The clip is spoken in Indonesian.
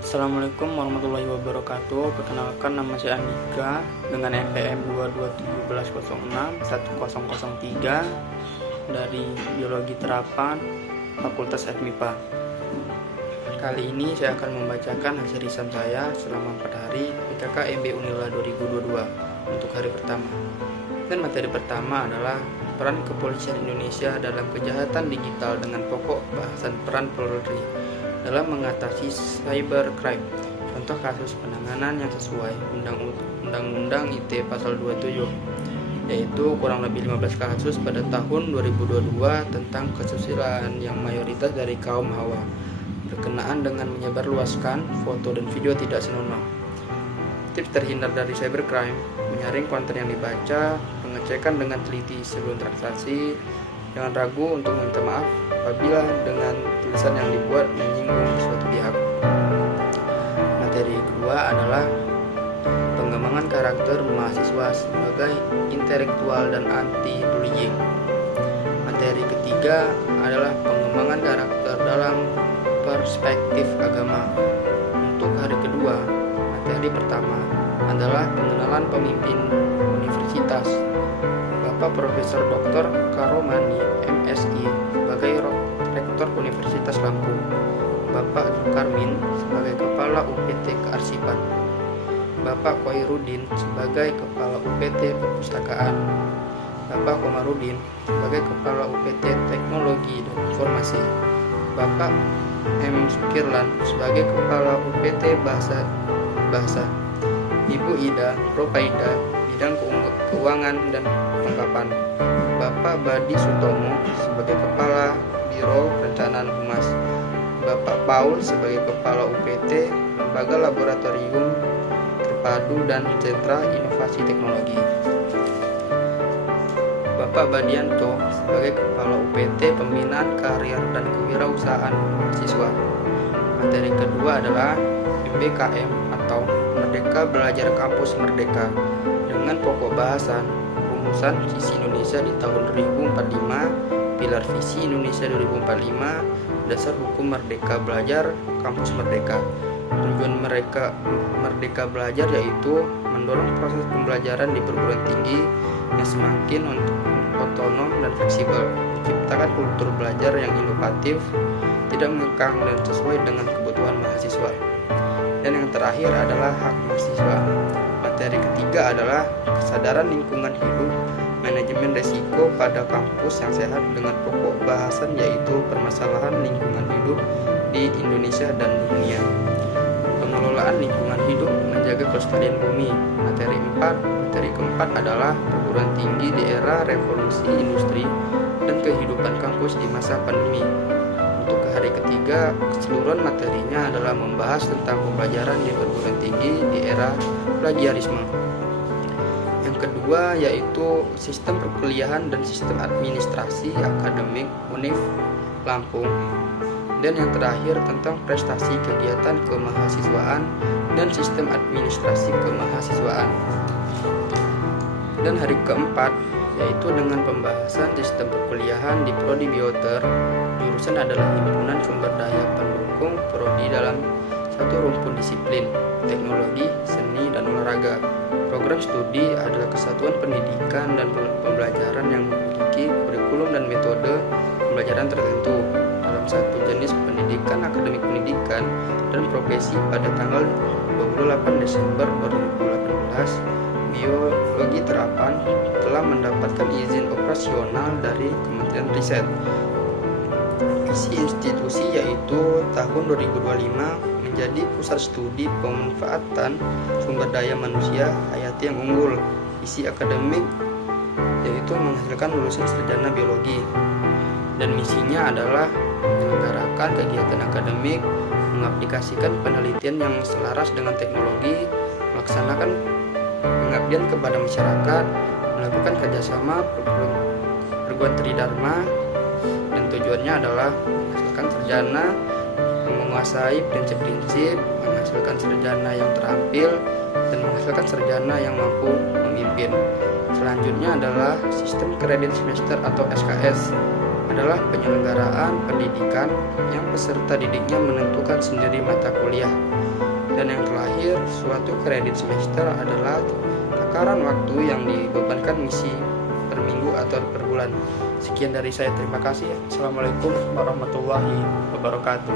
Assalamualaikum warahmatullahi wabarakatuh. Perkenalkan, nama saya Andika dengan NPM 22711061003 dari Biologi Terapan Fakultas FMIPA. Kali ini saya akan membacakan hasil riset saya selama 4 hari PKKMB Unila 2022 untuk hari pertama. Dan materi pertama adalah peran kepolisian Indonesia dalam kejahatan digital dengan pokok bahasan peran Polri dalam mengatasi cybercrime. Contoh kasus penanganan yang sesuai Undang-Undang ITE pasal 27, yaitu kurang lebih 15 kasus pada tahun 2022 tentang kesusilaan yang mayoritas dari kaum hawa berkenaan dengan menyebarluaskan foto dan video tidak senonoh. Tips terhindar dari cybercrime: menyaring konten yang dibaca, pengecekan dengan teliti sebelum transaksi, jangan ragu untuk meminta maaf apabila dengan tulisan yang dibuat menyinggung suatu pihak. Materi kedua adalah pengembangan karakter mahasiswa sebagai intelektual dan anti-bullying. Materi ketiga adalah pengembangan karakter dalam perspektif agama. Untuk hari kedua, materi pertama adalah pengenalan pemimpin universitas. Bapak Profesor Dr. Karomani, MSI, sebagai Rektor Universitas Lampung. Bapak Zulkarmin sebagai Kepala UPT Kearsipan. Bapak Koirudin sebagai Kepala UPT Perpustakaan. Bapak Komarudin sebagai Kepala UPT Teknologi dan Informasi. Bapak M. Sukirlan sebagai Kepala UPT Bahasa. Ibu Ida Ropaida bidang keuangan dan perlengkapan. Bapak Badi Sutomo sebagai Kepala Biro Perencanaan Humas. Bapak Paul sebagai Kepala UPT Lembaga Laboratorium Terpadu dan Sentra Inovasi Teknologi. Bapak Badianto sebagai Kepala UPT Pembinaan Karier dan Kewirausahaan Mahasiswa. Materi kedua adalah MBKM atau Merdeka Belajar Kampus Merdeka dengan pokok bahasan rumusan visi Indonesia di tahun 2045, pilar visi Indonesia 2045, dasar hukum Merdeka Belajar Kampus Merdeka. Tujuan mereka Merdeka Belajar yaitu mendorong proses pembelajaran di perguruan tinggi yang semakin otonom dan fleksibel, menciptakan kultur belajar yang inovatif, tidak mengekang dan sesuai dengan kebutuhan mahasiswa. Dan yang terakhir adalah hak mahasiswa. Materi ketiga adalah kesadaran lingkungan hidup, manajemen risiko pada kampus yang sehat dengan pokok bahasan yaitu permasalahan lingkungan hidup di Indonesia dan dunia. Pengelolaan lingkungan hidup menjaga kelestarian bumi. Materi keempat adalah perguruan tinggi di era revolusi industri dan kehidupan kampus di masa pandemi. Untuk hari ketiga, keseluruhan materinya adalah membahas tentang pembelajaran di perguruan tinggi di era plagiarisme. Yang kedua yaitu sistem perkuliahan dan sistem administrasi akademik Univ Lampung. Dan yang terakhir tentang prestasi kegiatan kemahasiswaan dan sistem administrasi kemahasiswaan. Dan hari keempat yaitu dengan pembahasan sistem perkuliahan di Prodi Bioter. Jurusan adalah himpunan sumber daya pendukung prodi dalam satu rumpun disiplin, teknologi, seni, dan olahraga. Program studi adalah kesatuan pendidikan dan pembelajaran yang memiliki kurikulum dan metode pembelajaran tertentu dalam satu jenis pendidikan akademik pendidikan dan profesi. Pada tanggal 28 Desember 2018, Biologi Terapan telah mendapatkan izin operasional dari Kementerian Riset. Visi institusi yaitu tahun 2025 menjadi pusat studi pemanfaatan sumber daya manusia hayati yang unggul. Visi akademik yaitu menghasilkan lulusan sarjana biologi. Dan misinya adalah menyelenggarakan kegiatan akademik, mengaplikasikan penelitian yang selaras dengan teknologi, melaksanakan pengabdian kepada masyarakat, melakukan kerjasama perguruan tridharma, dan tujuannya adalah menghasilkan sarjana yang menguasai prinsip-prinsip, menghasilkan sarjana yang terampil, dan menghasilkan sarjana yang mampu memimpin. Selanjutnya adalah sistem kredit semester atau SKS, adalah penyelenggaraan pendidikan yang peserta didiknya menentukan sendiri mata kuliah Dan yang terakhir, suatu kredit semester adalah takaran waktu yang dibebankan misi per minggu atau per bulan. Sekian dari saya, terima kasih. Assalamualaikum warahmatullahi wabarakatuh.